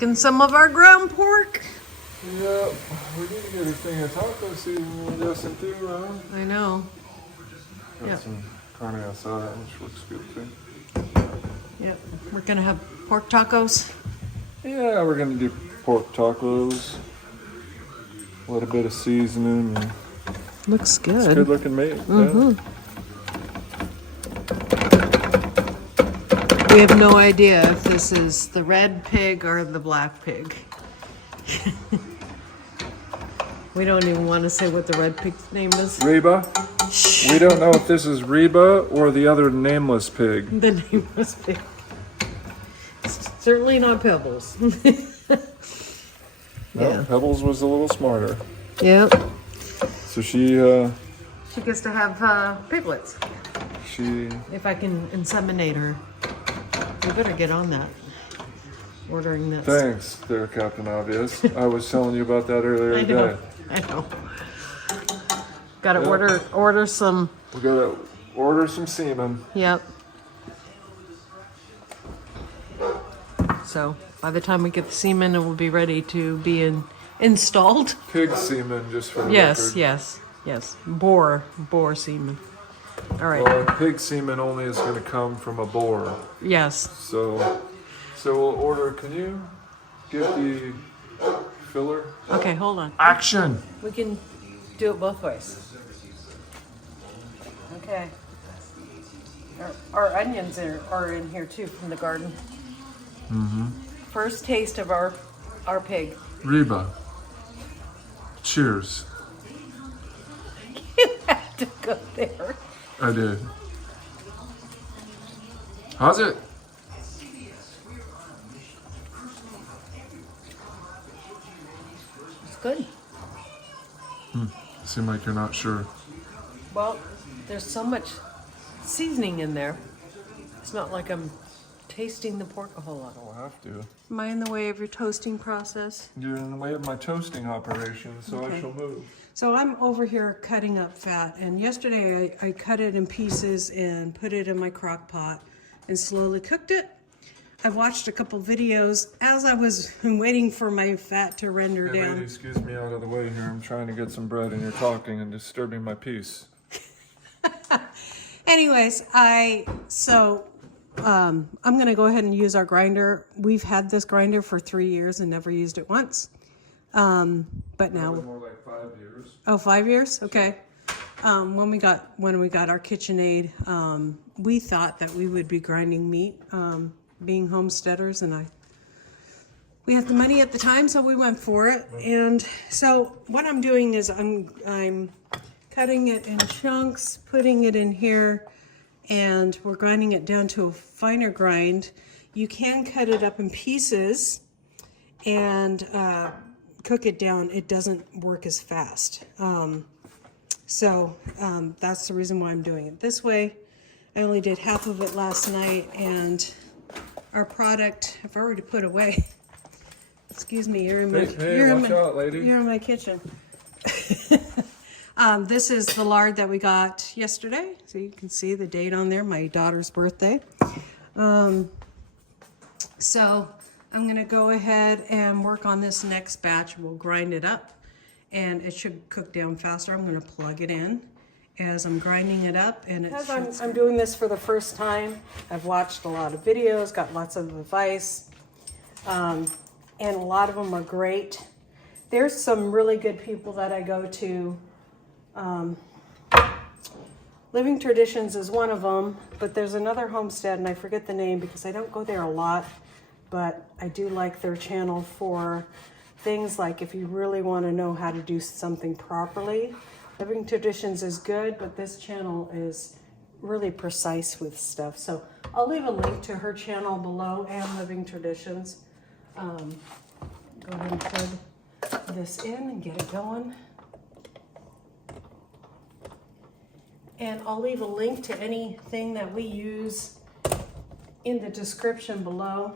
cooking some of our ground pork. Yep, we need to get a thing of taco season when Justin too, huh? I know. Got Yep. some carne asada, which looks good too. Yep. We're gonna have pork tacos. Yeah, we're gonna do pork tacos. A little bit of seasoning. And Looks good. it's good looking meat. Mm-hmm. Yeah. We have no idea if this is the red pig or the black pig. We don't even want to say what the red pig's name is. Reba. We don't know if this is Reba or the other nameless pig. The nameless pig. Certainly not Pebbles. No, Pebbles was a little smarter. Yep. So she gets to have piglets. If I can inseminate her. We better get on that. Ordering this. Thanks there, Captain Obvious. I was telling you about that earlier today. I know. Gotta order some. We gotta order some semen. Yep. So by the time we get the semen, it will be ready to be installed. Pig semen, just for the Yes, record. yes. Boar semen. All right. Well, pig semen only is going to come from a boar. Yes. So we'll order. Can you get the filler? Okay, hold on. Action! We can do it both ways. Okay. Our onions are in here too from the garden. Mm-hmm. First taste of our pig. Reba. Cheers. You have to go there. I did. How's it? It's good. Seem like you're not sure. Well, there's so much seasoning in there. It's not like I'm tasting the pork a whole lot. I'll have to. Am I in the way of your toasting process? You're in the way of my toasting operation, so Okay. I shall move. So I'm over here cutting up fat, and yesterday I cut it in pieces and put it in my crock pot and slowly cooked it. I've watched a couple videos as I was waiting for my fat to render Hey, down. lady, excuse me out of the way here. I'm trying to get some bread and you're talking and disturbing my peace. Anyways, I'm gonna go ahead and use our grinder. We've had this grinder for 3 years and never used it once. But now, More like 5 years. oh, 5 years? Okay. When we got our KitchenAid, we thought that we would be grinding meat, being homesteaders, and we had the money at the time, so we went for it. And so what I'm doing is I'm cutting it in chunks, putting it in here, and we're grinding it down to a finer grind. You can cut it up in pieces and cook it down. It doesn't work as fast. So that's the reason why I'm doing it this way. I only did half of it last night, and our product, if I were to put away, excuse me, you're in my, you're in my kitchen. This is the lard that we got yesterday. So you can see the date on there, my daughter's birthday. So I'm gonna go ahead and work on this next batch. We'll grind it up and it should cook down faster. I'm gonna plug it in as I'm grinding it up. And I'm doing this for the first time. I've watched a lot of videos, got lots of advice, and a lot of them are great. There's some really good people that I go to. Living Traditions is one of them, but there's another homestead, and I forget the name because I don't go there a lot, but I do like their channel for things like if you really want to know how to do something properly. Living Traditions is good, but this channel is really precise with stuff. So I'll leave a link to her channel below and Living Traditions. Go ahead and plug this in and get it going. And I'll leave a link to anything that we use in the description below.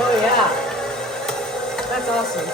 Oh yeah, that's awesome.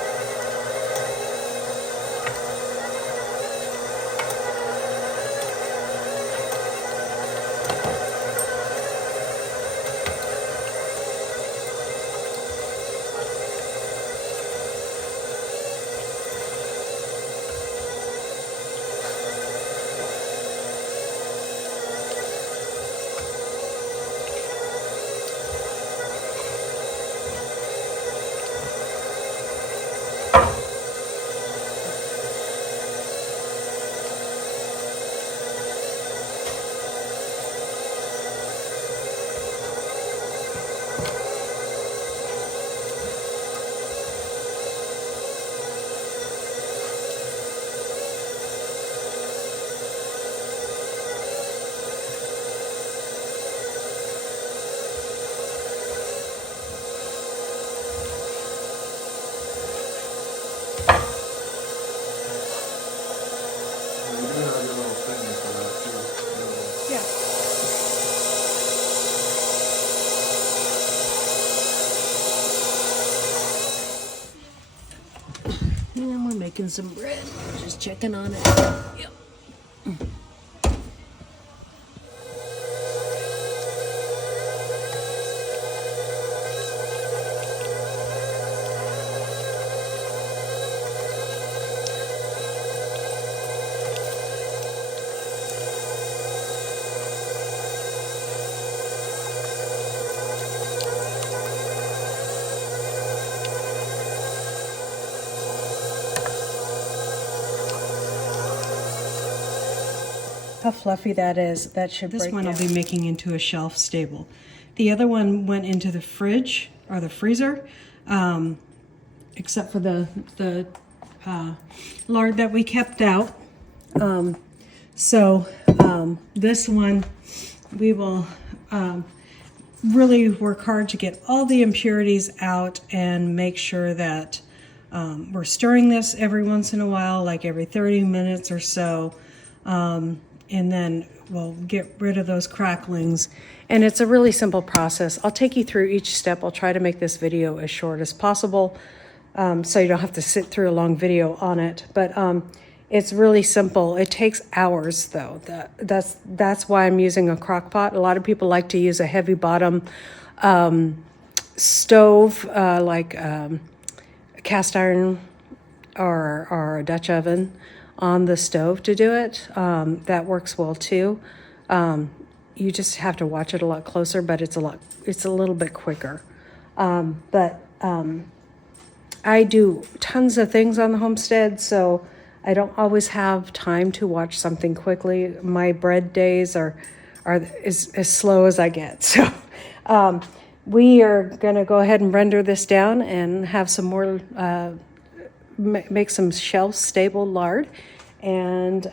making some bread. Just checking on it. Yep. How fluffy that is. That should break. This one I'll be making into a shelf stable. The other one went into the fridge or the freezer, except for the lard that we kept out. This one we will really work hard to get all the impurities out and make sure that we're stirring this every once in a while, like every 30 minutes or so. And then we'll get rid of those cracklings. And it's a really simple process. I'll take you through each step. I'll try to make this video as short as possible, so you don't have to sit through a long video on it. But it's really simple. It takes hours though. That's why I'm using a crock pot. A lot of people like to use a heavy bottom stove, like a cast iron or a Dutch oven on the stove to do it. That works well too. You just have to watch it a lot closer, but it's a little bit quicker. I do tons of things on the homestead, so I don't always have time to watch something quickly. My bread days are as slow as I get. So we are gonna go ahead and render this down and have some more make some shelf stable lard and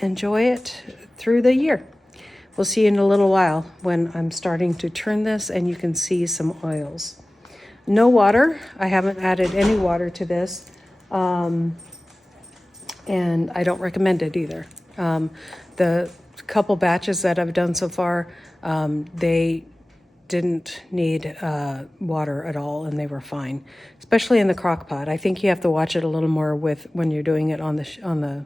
enjoy it through the year. We'll see you in a little while when I'm starting to turn this and you can see some oils. No water. I haven't added any water to this, and I don't recommend it either. The couple batches that I've done so far, they didn't need water at all, and they were fine, especially in the crock pot. I think you have to watch it a little more when you're doing it on the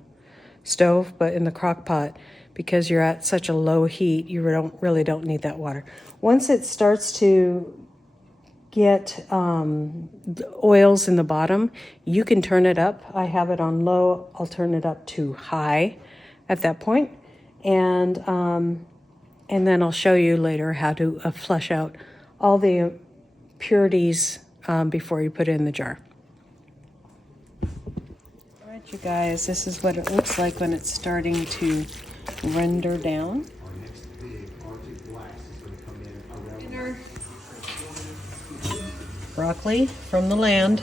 stove, but in the crock pot, because you're at such a low heat, you really don't need that water. Once it starts to get the oils in the bottom, you can turn it up. I have it on low. I'll turn it up to high at that point, and then I'll show you later how to flush out all the impurities before you put it in the jar. All right, you guys, this is what it looks like when it's starting to render down. Dinner. Broccoli from the land.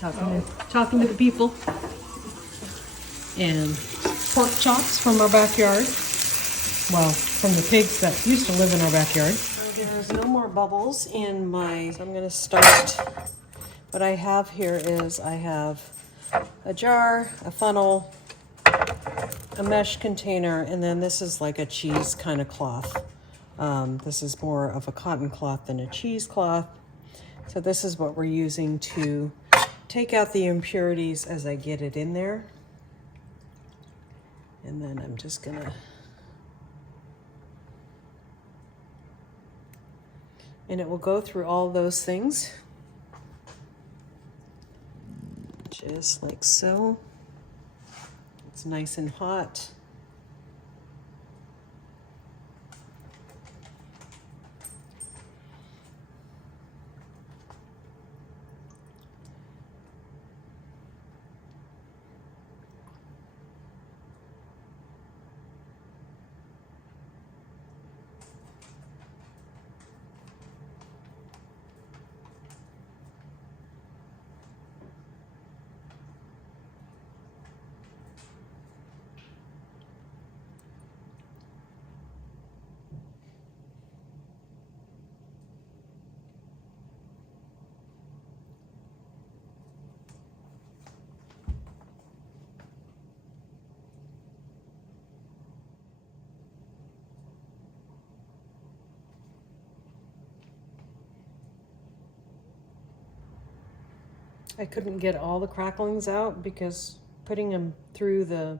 Talking to the people. And pork chops from our backyard. Well, from the pigs that used to live in our backyard. There's no more bubbles in my, so I'm gonna start. What I have here is I have a jar, a funnel, a mesh container, and then this is like a cheese kind of cloth. This is more of a cotton cloth than a cheesecloth. So this is what we're using to take out the impurities as I get it in there. And then I'm just gonna, and it will go through all those things. Just like so. It's nice and hot. I couldn't get all the cracklings out because putting them through the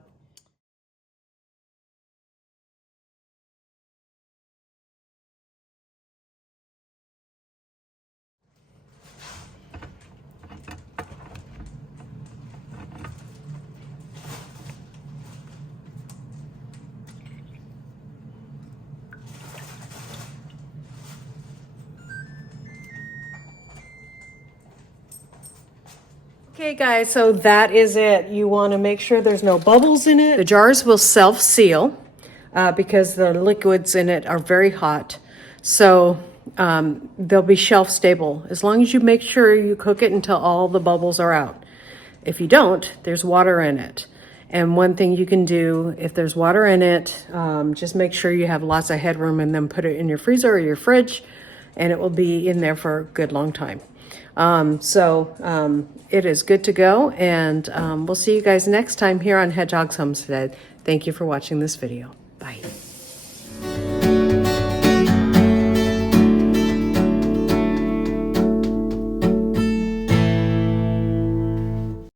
Okay guys, so that is it. You want to make sure there's no bubbles in it. The jars will self-seal because the liquids in it are very hot. So they'll be shelf stable as long as you make sure you cook it until all the bubbles are out. If you don't, there's water in it. And one thing you can do, if there's water in it, just make sure you have lots of headroom and then put it in your freezer or your fridge, and it will be in there for a good long time. It is good to go, and we'll see you guys next time here on Hedgehog's Homestead. Thank you for watching this video. Bye.